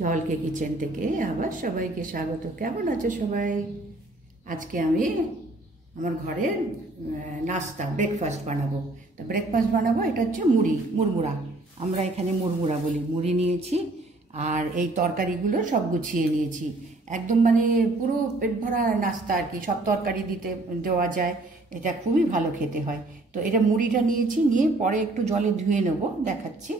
ঝলকে কিচেন থেকে আবার সবাইকে স্বাগত। কেমন আছো সবাই? আজকে আমি আমার ঘরের নাস্তা ব্রেকফাস্ট বানাবো। তা ব্রেকফাস্ট বানাবো, এটা হচ্ছে মুড়মুড়া। আমরা এখানে মুড়মুড়া বলি। মুড়ি নিয়েছি আর এই তরকারিগুলো সব গুছিয়ে নিয়েছি। একদম মানে পুরো পেট ভরা নাস্তা আর কি, সব তরকারি দেওয়া যায়। এটা খুবই ভালো খেতে হয়। তো এটা মুড়িটা নিয়েছি, নিয়ে পরে একটু জলে ধুয়ে নেবো, দেখাচ্ছি।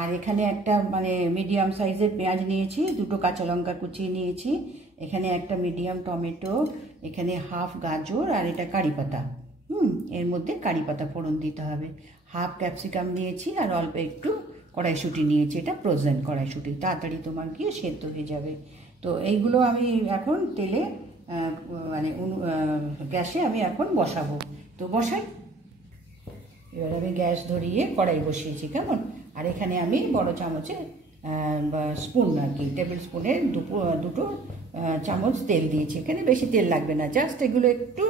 আর এখানে একটা মানে মিডিয়াম সাইজের পেঁয়াজ নিয়েছি, দুটো কাঁচা লঙ্কা কুচিয়ে নিয়েছি, এখানে একটা মিডিয়াম টমেটো, এখানে হাফ গাজর, আর এটা কারি পাতা। এর মধ্যে কারি পাতা ফোড়ন দিতে হবে। হাফ ক্যাপসিকাম নিয়েছি আর অল্প একটু কড়াইশুঁটি নিয়েছি। এটা ফ্রোজেন কড়াইশুঁটি, তাড়াতাড়ি তোমার গিয়ে সেদ্ধ হয়ে যাবে। তো এইগুলো আমি এখন তেলে মানে গ্যাসে আমি এখন বসাবো। তো বসাই। এবার আমি গ্যাস ধরিয়ে কড়াই বসিয়েছি, কেমন। আর এখানে আমি বড় চামচে স্পুন আর কি, টেবিল স্পুনের দুটো চামচ তেল দিয়েছি। এখানে বেশি তেল লাগবে না, জাস্ট এগুলো একটু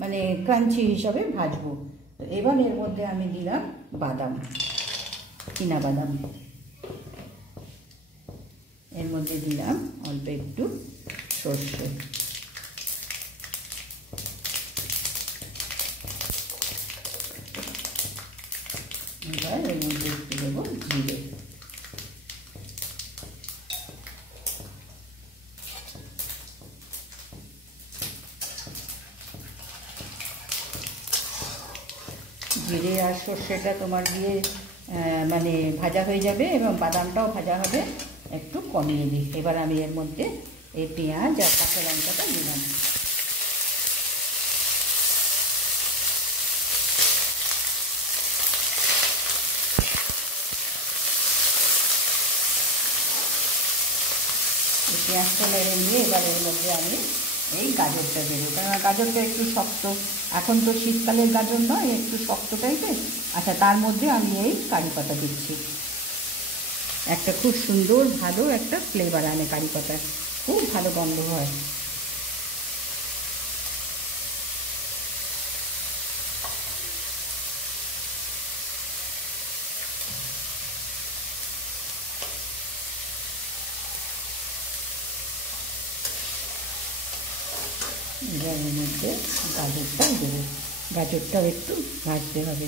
মানে ক্রাঞ্চি হিসাবে ভাজবো। তো এবার এর মধ্যে আমি দিলাম বাদাম, চীনা বাদাম। এর মধ্যে দিলাম অল্প একটু সর্ষে, এবার এর মধ্যে একটু দেবো জিরে, জিরে আর সর্ষেটা তোমার দিয়ে মানে ভাজা হয়ে যাবে এবং বাদামটাও ভাজা হবে। একটু কমিয়ে দিই। এবার আমি এর মধ্যে এই পেঁয়াজ আর কাঁচা লঙ্কাটা দিলাম। পেঁয়াজটা নেড়ে নিয়ে এবার এর মধ্যে আমি এই গাজরটা দেবো, কারণ গাজরটা একটু শক্ত। এখন তো শীতকালের গাজর নয়, একটু শক্ত টাইপের। আচ্ছা, তার মধ্যে আমি এই কারি পাতা দিচ্ছি। একটা খুব সুন্দর ভালো একটা ফ্লেভার আনে কারি পাতার, খুব ভালো গন্ধ হয়। এর মধ্যে গাজরটাও দেবো, গাজরটাও একটু ভাজতে হবে।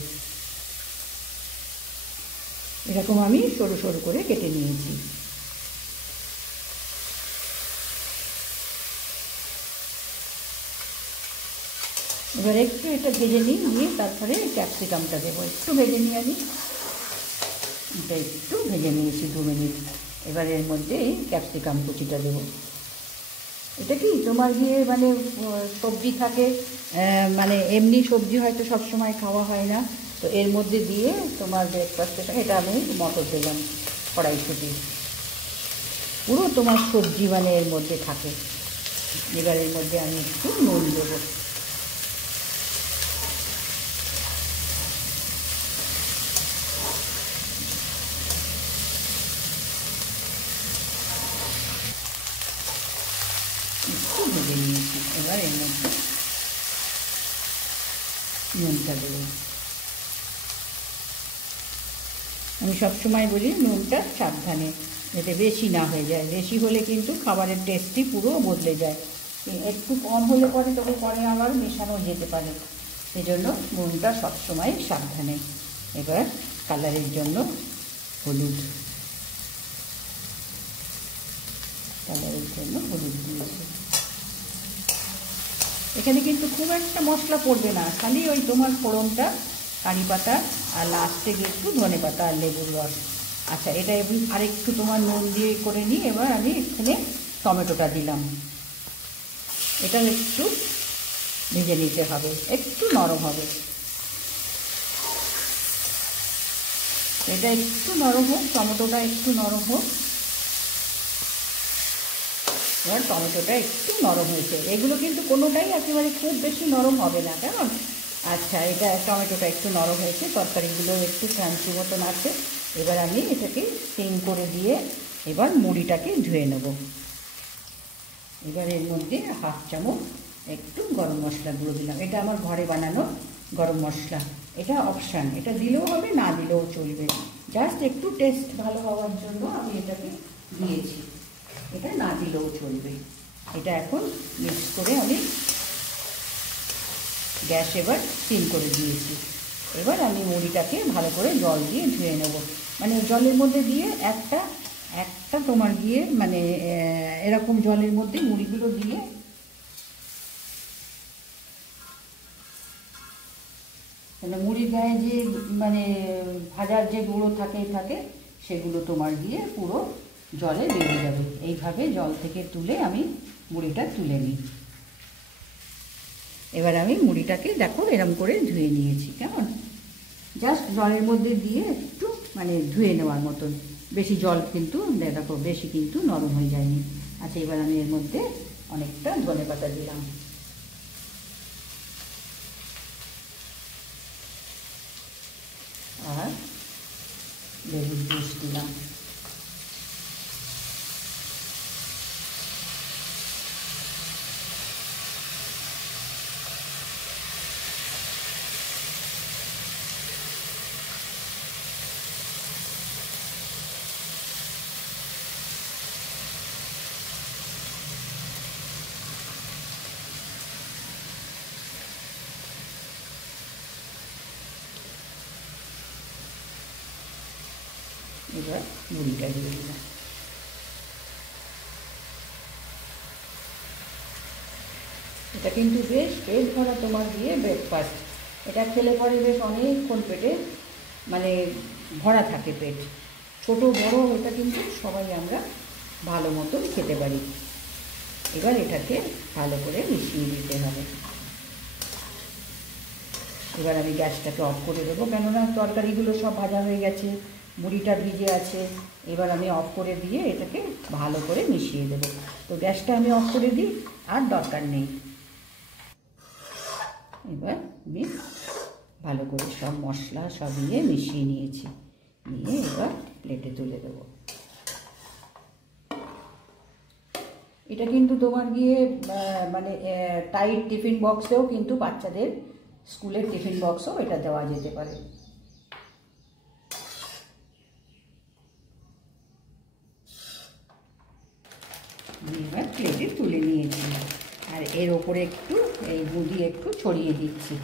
এরকম আমি সরু সরু করে কেটে নিয়েছি। এবার একটু এটা ভেজে নিয়ে তারপরে ক্যাপসিকামটা দেবো। একটু ভেজে নিয়ে আমি এটা একটু ভেজে নিয়েছি 2 মিনিট। এবার এর মধ্যে এই ক্যাপসিকাম কুচিটা দেবো। এটা কি তোমার গিয়ে মানে সবজি থাকে, মানে এমনি সবজি হয়তো সবসময় খাওয়া হয় না, তো এর মধ্যে দিয়ে তোমার ব্রেকফাস্টের সঙ্গে এটা আমি মটর দিলাম, কড়াইশুঁটি, পুরো তোমার সবজি মানে এর মধ্যে থাকে। এবার এর মধ্যে আমি একটু নুন দেবো। একটু ভেজে নিয়েছি। এবার এর মধ্যে নুনটা দেবো। আমি সবসময় বলি নুনটা সাবধানে, যাতে বেশি না হয়ে যায়। বেশি হলে কিন্তু খাবারের টেস্টই পুরো বদলে যায়। একটু কম হলে পরে তবে পরে আবার মেশানো যেতে পারে, সেজন্য নুনটা সবসময় সাবধানে। এবার কালারের জন্য হলুদ, দিয়েছি। এখানে কিন্তু খুব একটা মশলা পড়বে না, খালি ওই তোমার ফোড়নটা, কারি পাতা, আর লাস্টে গিয়ে একটু ধনে পাতা আর লেবুর রস। আচ্ছা, এটা আরেকটু তোমার নুন দিয়ে করে নিই। এবার আমি এখানে টমেটোটা দিলাম। এটা একটু ভেজে নিতে হবে, একটু নরম হবে। এটা একটু নরম হোক, টমেটোটা একটু নরম হোক। এবার টমেটোটা একটু নরম হয়েছে। এগুলো কিন্তু কোনোটাই একেবারে খুব বেশি নরম হবে না, কেমন। আচ্ছা, এটা টমেটোটা একটু নরম হয়েছে, তরকারিগুলো একটু ক্রাঞ্চি মতন আছে। এবার আমি এটাকে সিম করে দিয়ে এবার মুড়িটাকে ধুয়ে নেব। এবার এর মধ্যে হাফ চামচ একটু গরম মশলা গুঁড়ো দিলাম। এটা আমার ঘরে বানানো গরম মশলা, এটা অপশান, এটা দিলেও হবে না দিলেও চলবে, জাস্ট একটু টেস্ট ভালো হওয়ার জন্য আমি এটাকে দিয়েছি। এটা না দিলেও চলবে। এটা এখন মিক্স করে আমি গ্যাস এবার সিম করে দিয়েছি। এবার আমি মুড়িটাকে ভালো করে জল দিয়ে ধুয়ে নেব। মানে জলের মধ্যে দিয়ে একটা তোমার দিয়ে মানে এরকম জলের মধ্যে মুড়িগুলো দিয়ে মানে মুড়ির গায়ে যে মানে ভাজার যে গুঁড়ো থাকে সেগুলো তোমার দিয়ে পুরো জলে বেরিয়ে যাবে। এইভাবে জল থেকে তুলে আমি মুড়িটা তুলে নিই। এবার আমি মুড়িটাকে দেখো এরম করে ধুয়ে নিয়েছি। কেমন, জাস্ট জলের মধ্যে দিয়ে একটু মানে ধুয়ে নেওয়ার মতন, বেশি জল কিন্তু দেখো বেশি কিন্তু নরম হয়ে যায়নি। আচ্ছা, এবার আমি এর মধ্যে অনেকটা ধনেপাতা দিলাম। আর লেবুর জুস দিলাম। এবার মুড়িটা দিয়ে দিলাম। এটা কিন্তু বেশ পেট ভরা তোমার দিয়ে ব্রেকফাস্ট। এটা খেলে পরে বেশ অনেকক্ষণ পেটে মানে ভরা থাকে পেট, ছোট বড় এটা কিন্তু সবাই আমরা ভালো মতন খেতে পারি। এবার এটাকে ভালো করে মিশিয়ে দিতে হবে। এবার আমি গ্যাসটাকে অফ করে দেবো, কেননা তরকারিগুলো সব ভাজা হয়ে গেছে, মুড়িটা ভিজে আছে। এবার আমি অফ করে দিয়ে এটাকে ভালো করে মিশিয়ে দেবো। তো গ্যাসটা আমি অফ করে দিই, আর দরকার নেই। এবার আমি ভালো করে সব মশলা সব মিশিয়ে নিয়েছি, নিয়ে এবার প্লেটে তুলে দেবো। এটা কিন্তু তোমার গিয়ে মানে টাইট টিফিন বক্সেও কিন্তু বাচ্চাদের স্কুলের টিফিন বক্সও এটা দেওয়া যেতে পারে। এবার প্লেটে তুলে নিয়েছি, আর এর ওপরে একটু এই বুঁদি একটু ছড়িয়ে দিচ্ছি।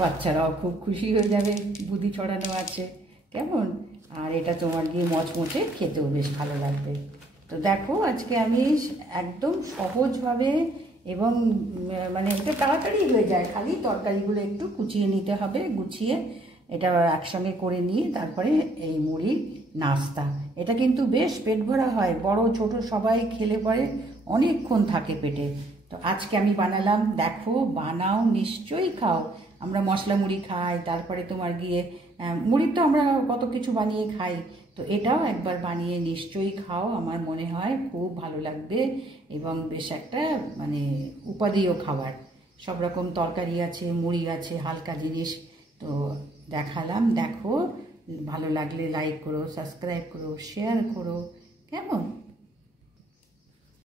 বাচ্চারাও খুব খুশি হয়ে যাবে, বুঁদি ছড়ানো আছে। কেমন, আর এটা তোমার গিয়ে মচমচে খেতেও বেশ ভালো লাগবে। তো দেখো, আজকে আমি একদম সহজভাবে এবং মানে এটা তাড়াতাড়ি হয়ে যায়, খালি তরকারিগুলো একটু কুচিয়ে নিতে হবে, গুছিয়ে এটা একসঙ্গে করে নিয়ে তারপরে এই মুড়ির নাস্তা। এটা কিন্তু বেশ পেট ভরা হয়, বড় ছোট সবাই খেলে পরে অনেকক্ষণ থাকে পেটে। তো আজকে আমি বানালাম, দেখো বানাও, নিশ্চয়ই খাও। আমরা মশলা মুড়ি খাই, তারপরে তোমার গিয়ে মুড়ির তো আমরা কত কিছু বানিয়ে খাই। তো এটাও একবার বানিয়ে নিশ্চয়ই খাও, আমার মনে হয় খুব ভালো লাগবে। এবং বেশ একটা মানে উপাদেয় খাবার, সব রকম তরকারি আছে, মুড়ি আছে, হালকা জিনিস। তো দেখালাম, দেখো ভালো লাগলে লাইক করো, সাবস্ক্রাইব করো, শেয়ার করো। কেমন?